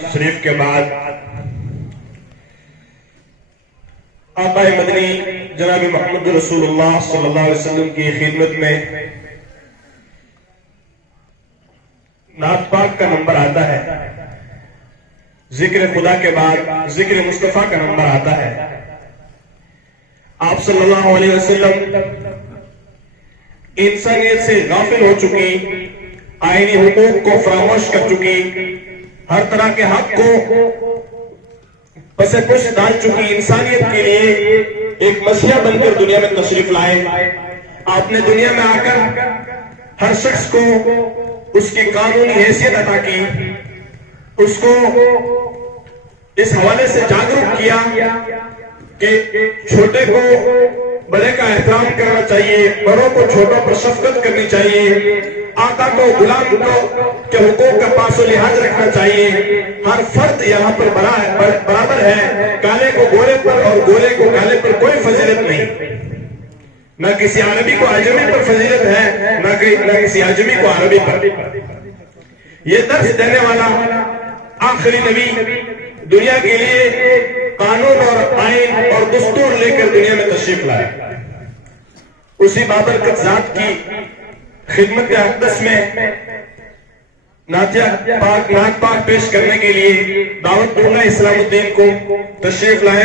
شریف کے بعد آقا مدنی جناب محمد رسول اللہ صلی اللہ علیہ وسلم کی خدمت میں نعت پاک کا نمبر آتا ہے، ذکر خدا کے بعد ذکر مصطفیٰ کا نمبر آتا ہے۔ آپ صلی اللہ علیہ وسلم انسانیت سے غافل ہو چکی، آئینی حقوق کو فراموش کر چکی، ہر طرح کے حق کو پس پش ڈال چکی انسانیت کے لیے ایک مسیح بن کر دنیا میں تشریف لائے۔ آپ نے دنیا میں آ کر ہر شخص کو اس کی قانونی حیثیت عطا کی، اس کو اس حوالے سے جاگرک کیا کہ چھوٹے کو بڑے کا احترام کرنا چاہیے، بڑوں کو چھوٹوں پر شفقت کرنی چاہیے، آقا کو غلام کو کے حقوق کا پاس و لحاظ رکھنا چاہیے۔ ہر فرد یہاں پر برابر ہے، کالے کو گورے پر اور گورے کو کالے پر کوئی فضیلت نہیں، نہ کسی عربی کو عجمی پر فضیلت ہے، نہ کسی عجمی کو عربی پر۔ یہ درس دینے والا آخری نبی دنیا کے لیے قانون اور آئین اور دستور لے کر دنیا میں تشریف لائے۔ اسی بابرکت ذات کی خدمت اقدس میں نعت پاک پیش کرنے کے لیے دعوت دوں گا اسلام الدین کو، تشریف لائے۔